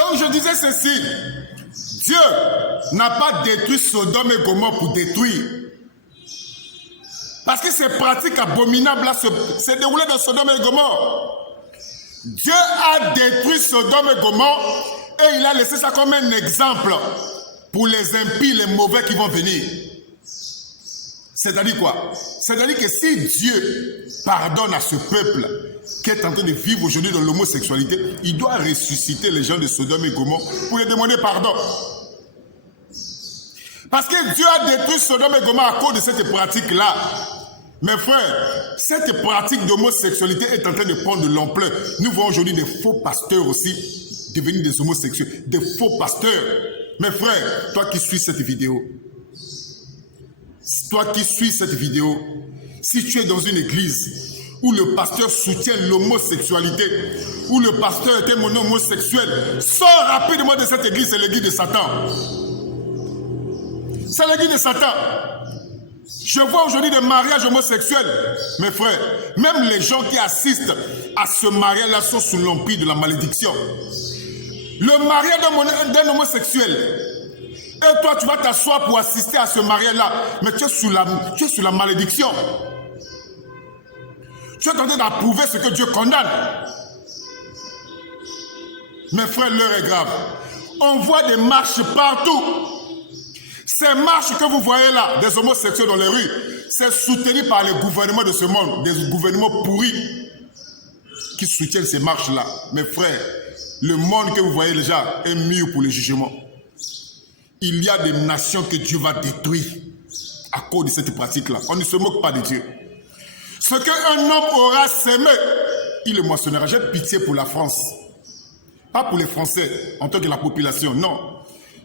Donc je disais ceci, Dieu n'a pas détruit Sodome et Gomorrhe pour détruire. Parce que ces pratiques abominables-là se déroulaient dans Sodome et Gomorrhe. Dieu a détruit Sodome et Gomorrhe et il a laissé ça comme un exemple pour les impies, les mauvais qui vont venir. C'est-à-dire quoi? C'est-à-dire que si Dieu pardonne à ce peuple qui est en train de vivre aujourd'hui dans l'homosexualité, il doit ressusciter les gens de Sodome et Gomorrhe pour les demander pardon. Parce que Dieu a détruit Sodome et Gomorrhe à cause de cette pratique-là. Mes frères, cette pratique d'homosexualité est en train de prendre de l'ampleur. Nous voyons aujourd'hui des faux pasteurs aussi devenir des homosexuels, des faux pasteurs. Mes frères, toi qui suis cette vidéo, si tu es dans une église où le pasteur soutient l'homosexualité, où le pasteur est un homosexuel, sors rapidement de cette église, c'est l'église de Satan. C'est l'église de Satan. Je vois aujourd'hui des mariages homosexuels. Mes frères, même les gens qui assistent à ce mariage-là sont sous l'empire de la malédiction. Le mariage d'un homosexuel. Et toi, tu vas t'asseoir pour assister à ce mariage-là. Mais tu es sous la malédiction. Tu es en train d'approuver ce que Dieu condamne. Mes frères, l'heure est grave. On voit des marches partout. Ces marches que vous voyez là, des homosexuels dans les rues, c'est soutenu par les gouvernements de ce monde, des gouvernements pourris qui soutiennent ces marches-là. Mes frères, le monde que vous voyez déjà est mûr pour le jugement. Il y a des nations que Dieu va détruire à cause de cette pratique-là. On ne se moque pas de Dieu. Ce qu'un homme aura sémé, il le moissonnera. J'ai pitié pour la France. Pas pour les Français en tant que la population, non.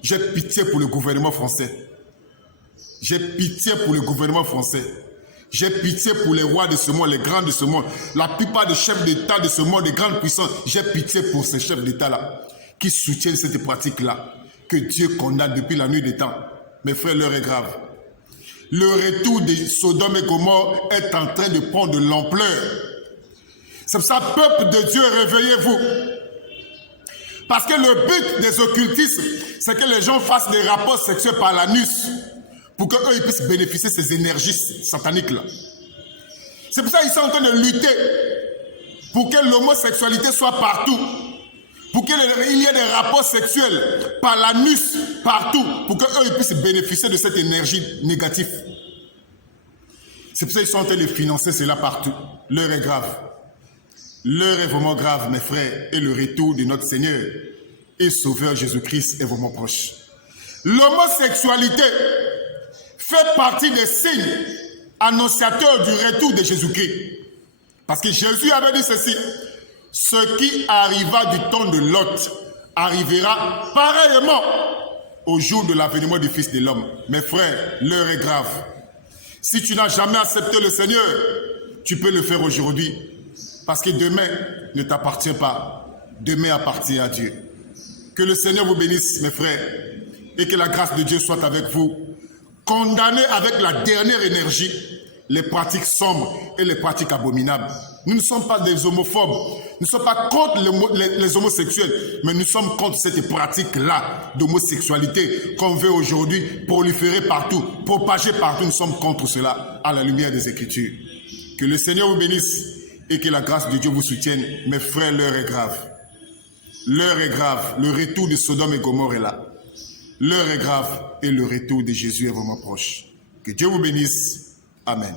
J'ai pitié pour le gouvernement français. J'ai pitié pour le gouvernement français. J'ai pitié pour les rois de ce monde, les grands de ce monde. La plupart des chefs d'État de ce monde, des grandes puissances. J'ai pitié pour ces chefs d'État-là qui soutiennent cette pratique-là que Dieu condamne depuis la nuit des temps. Mes frères, l'heure est grave. Le retour de Sodome et Gomorrhe est en train de prendre de l'ampleur. C'est pour ça, peuple de Dieu, réveillez-vous. Parce que le but des occultismes, c'est que les gens fassent des rapports sexuels par l'anus pour qu'eux ils puissent bénéficier de ces énergies sataniques-là. C'est pour ça qu'ils sont en train de lutter pour que l'homosexualité soit partout, pour qu'il y ait des rapports sexuels par l'anus partout, pour qu'eux ils puissent bénéficier de cette énergie négative. C'est pour ça qu'ils sont en train de financer cela partout. L'heure est grave. L'heure est vraiment grave, mes frères, et le retour de notre Seigneur et Sauveur Jésus-Christ est vraiment proche. L'homosexualité fait partie des signes annonciateurs du retour de Jésus-Christ. Parce que Jésus avait dit ceci, ce qui arriva du temps de Lot arrivera pareillement au jour de l'avènement du Fils de l'homme. Mes frères, l'heure est grave. Si tu n'as jamais accepté le Seigneur, tu peux le faire aujourd'hui. Parce que demain ne t'appartient pas. Demain appartient à Dieu. Que le Seigneur vous bénisse, mes frères, et que la grâce de Dieu soit avec vous. Condamnez avec la dernière énergie les pratiques sombres et les pratiques abominables. Nous ne sommes pas des homophobes. Nous ne sommes pas contre les homosexuels, mais nous sommes contre cette pratique-là d'homosexualité qu'on veut aujourd'hui proliférer partout, propager partout. Nous sommes contre cela à la lumière des Écritures. Que le Seigneur vous bénisse et que la grâce de Dieu vous soutienne. Mes frères, l'heure est grave. L'heure est grave. Le retour de Sodome et Gomorrhe est là. L'heure est grave et le retour de Jésus est vraiment proche. Que Dieu vous bénisse. Amen.